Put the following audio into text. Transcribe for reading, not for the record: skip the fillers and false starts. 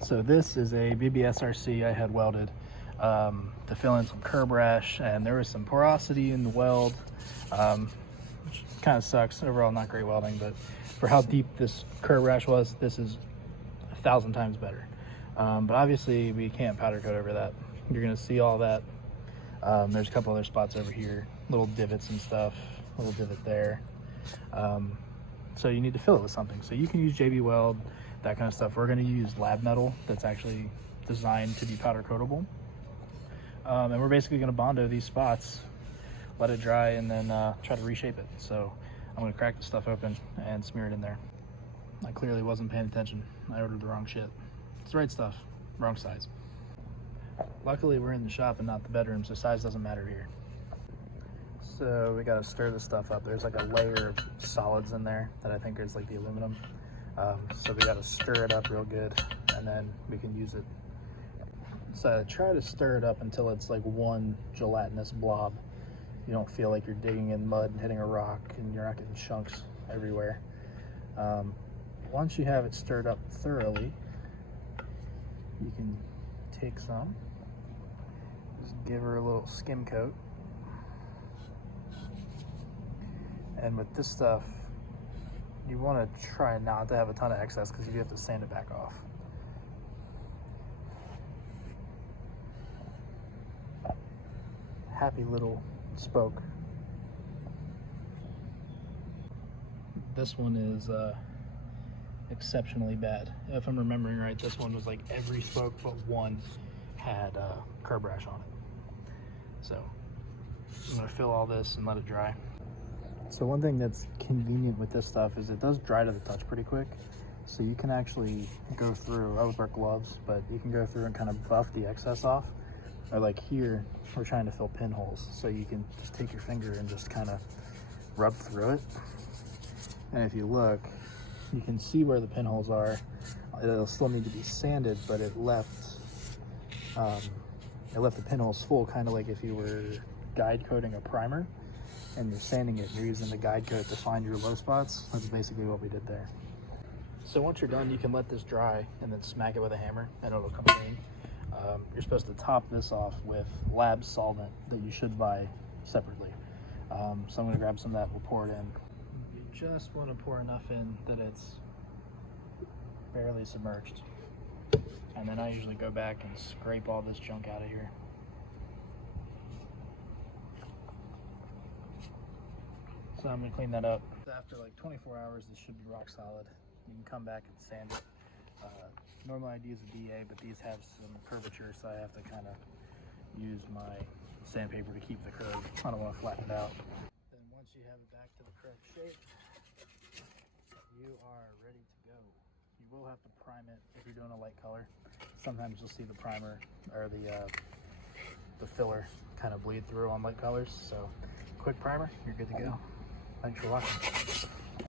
So this is a BBSRC I had welded to fill in some curb rash, and there was some porosity in the weld, which kind of sucks. Overall, not great welding, but for how deep this curb rash was, this is 1,000 times better. But obviously, we can't powder coat over that. You're gonna see all that. There's a couple other spots over here, little divots and stuff, a little divot there. So you need to fill it with something. So you can use JB Weld, that kind of stuff. We're going to use lab metal that's actually designed to be powder coatable. And we're basically going to Bondo these spots, let it dry, and then try to reshape it. So I'm going to crack the stuff open and smear it in there. I clearly wasn't paying attention. I ordered the wrong shit. It's the right stuff, wrong size. Luckily we're in the shop and not the bedroom, so size doesn't matter here. So we got to stir this stuff up. There's like a layer of solids in there that I think is like the aluminum. So we got to stir it up real good, and then we can use it. So try to stir it up until it's like one gelatinous blob. You don't feel like you're digging in mud and hitting a rock, and you're not getting chunks everywhere. Once you have it stirred up thoroughly, you can take some, just give her a little skim coat. And with this stuff, you want to try not to have a ton of excess because you have to sand it back off. Happy little spoke. This one is exceptionally bad. If I'm remembering right, this one was like every spoke but one had curb rash on it. So I'm going to fill all this and let it dry. So one thing that's convenient with this stuff is it does dry to the touch pretty quick. So you can actually go through, I would wear gloves, but you can go through and kind of buff the excess off. Or like here, we're trying to fill pinholes. So you can just take your finger and just kind of rub through it. And if you look, you can see where the pinholes are. It'll still need to be sanded, but it left the pinholes full, kind of like if you were guide coating a primer and you're sanding it, you're using the guide coat to find your low spots. That's basically what we did there. So once you're done, you can let this dry and then smack it with a hammer and it'll come clean. You're supposed to top this off with lab solvent that you should buy separately. So I'm going to grab some of that, we'll pour it in. You just want to pour enough in that it's barely submerged. And then I usually go back and scrape all this junk out of here. So I'm going to clean that up. After like 24 hours, this should be rock solid. You can come back and sand it. Normally I'd use a DA, but these have some curvature, so I have to kind of use my sandpaper to keep the curve. I don't want to flatten it out. Then once you have it back to the correct shape, you are ready to go. You will have to prime it if you're doing a light color. Sometimes you'll see the primer or the filler kind of bleed through on light colors. So quick primer, you're good to go. Thanks for watching.